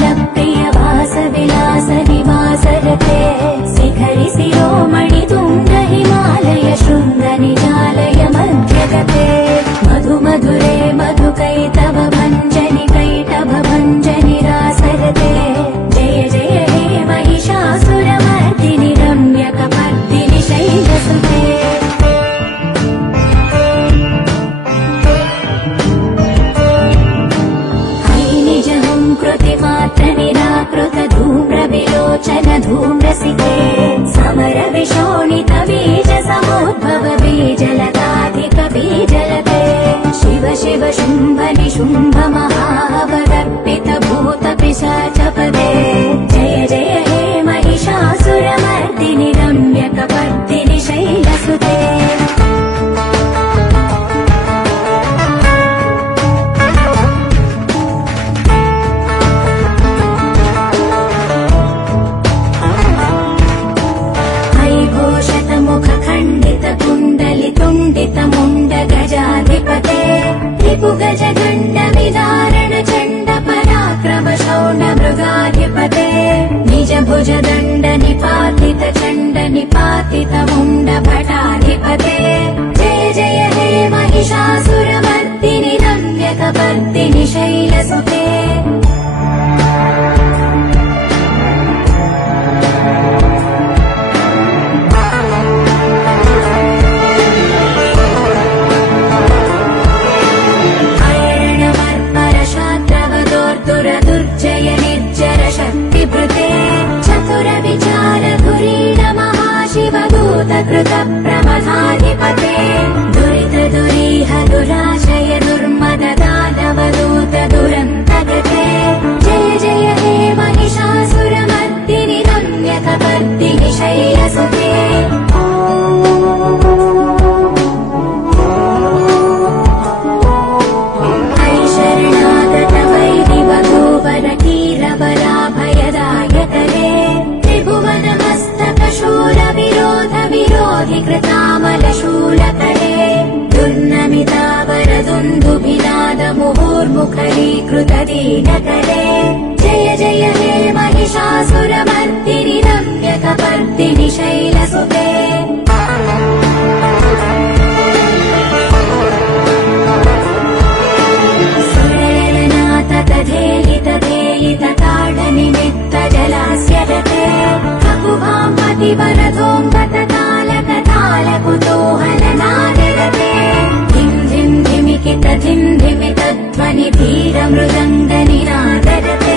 प्रिय वास विलास निवासरते शिखरि शिरोमणि तुंग हिमालय शृंग निजालय मध्यगते मधु मधुरे मधुकैटभ भञ्जनि कैटभ भञ्जनि रासरते जय जय हे महिषासुरमर्दिनि रम्यकपर्दिनि शैलसुते कृतिमात्र निराकृत धूम्र विलोचन धूम्रसिते समर विशोणित बीज समुद्भव बीजलताधिक बीजलते शिव शिव शुम्भ निशुम्भ महावदर्पित भूत पिशाचपदे जय जय हे महिषासुरमर्दिनि रम्यकपर्दिनि शैलसुते तुण्डित मुण्ड गजाधिपते त्रिपुगज गण्ड विदारण चण्ड पराक्रम शौण्ड मृगाधिपते निज भुज दण्ड निपातित चण्ड निपातित मुण्ड भटाधिपते जय जय हे महिषासुरमर्दिनि रम्यकपर्दिनि शैलसुते दुर्जय निर्जर शक्तिभृते चतुर विचार धुरीण महाशिव दूत कृत प्रमथाधिपते दुरित दुरीह दुराशय दुर्मद दानव दूत दुरन्तगते जय जय हे महिषासुरमर्दिनि रम्यकपर्दिनि शैलसुते कीरबलाभयदायकरे त्रिभुवन मस्तक शूल विरोध विरोधि कृतामल शूलकरे दुर्नमितावर दुन्दुभिनाद मुहुर्मुखरीकृत दीनकरे जय जय हे महिषासुरमर्दिनि रम्यकपर्दिनि शैलसुते धेलित ताडनिमित्त जलास्यरते ककुभाम्पतिवरधोऽम्बत तालक कुतूहलनादरते धिम् धिम् धिमिकित धिम् धिमित ध्वनि धीर मृदङ्गनिनादरते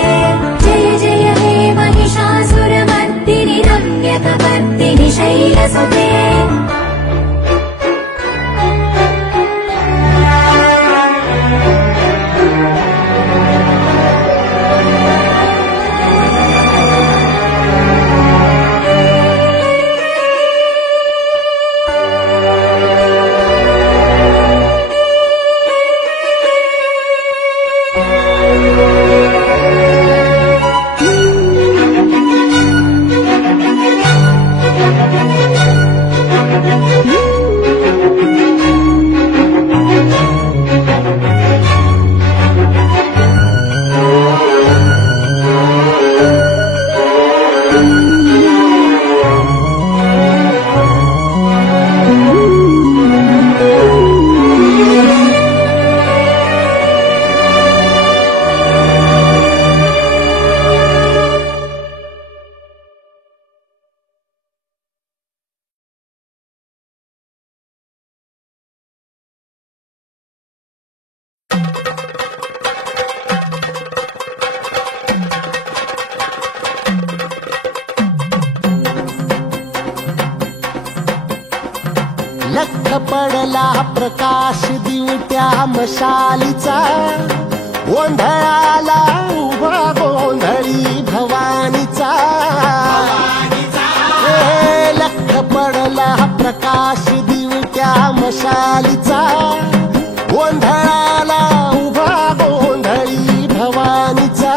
जय जय हे महिषासुरमर्दिनि रम्यकपर्दिनि शैलसुते लख पडला प्रकाश दिवट्या मशालीचा गोंधळाला उभा गोंधळी भवानीचा लख पडला प्रकाश दिवट्या मशालीचा गोंधळाला उभा गोंधळी भवानीचा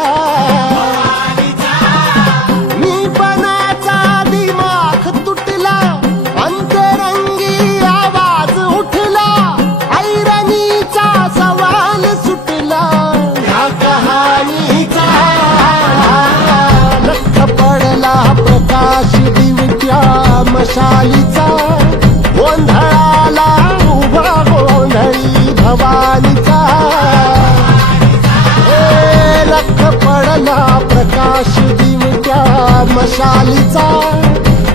मशालीचा गोंधळाला उभा गोंधळी भवानीचा लख पडला प्रकाश दिवट्या मशालीचा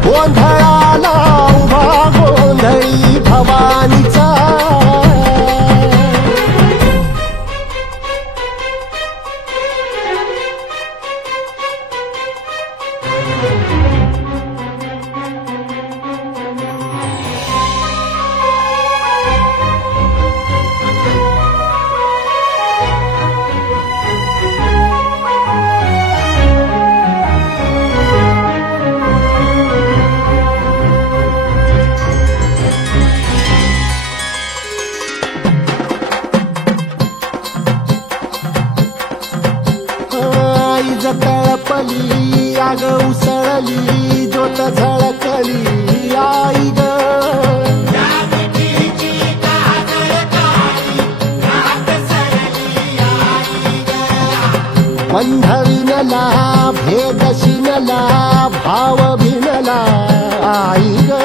गोंधळाला उभा गोंधळी भवानीचा तळपली आग उसळली ज्योत झळकली आई ग बंध विनला भेद शिनला भाव भिनला आई ग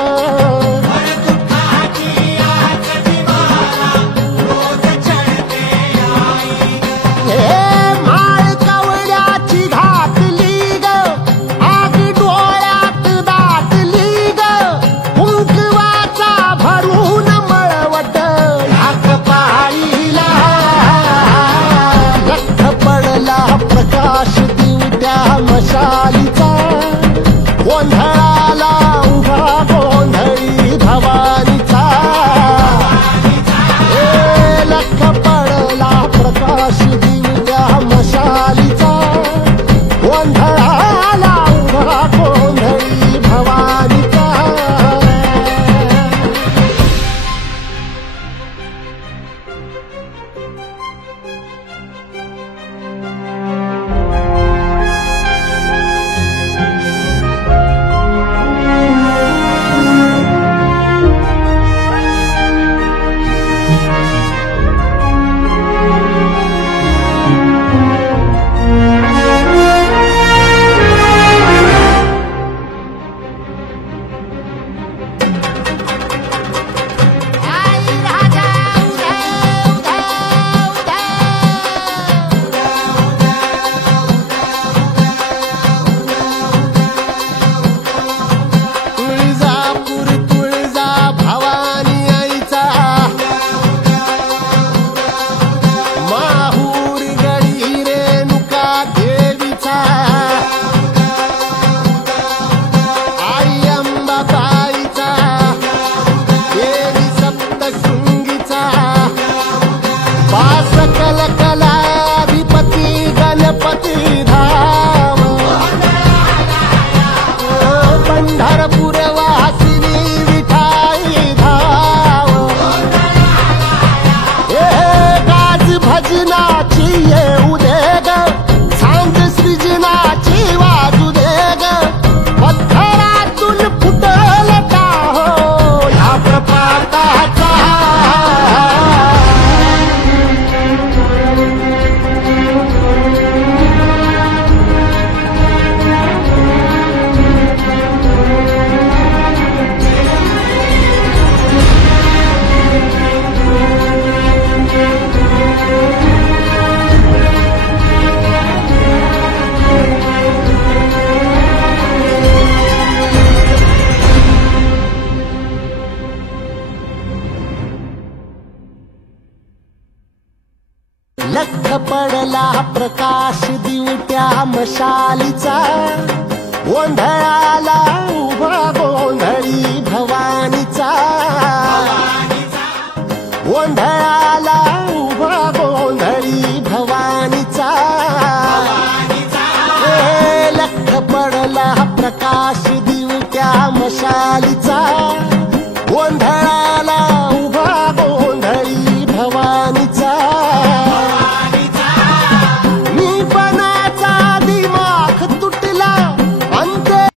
मशालीचा गोंधळाला उभा गोंधळी भवानीचा लख पडला प्रकाश दिवट्या मशालीचा गोंधळाला उभा गोंधळी भवानीचा लख पडला प्रकाश दिवट्या मशालीचा गोंधळाला उभा गोंधळी भवानीचा गोंधळाला उभा गोंधळी भवानीचा लख पडला प्रकाश दिवट्या मशालीचा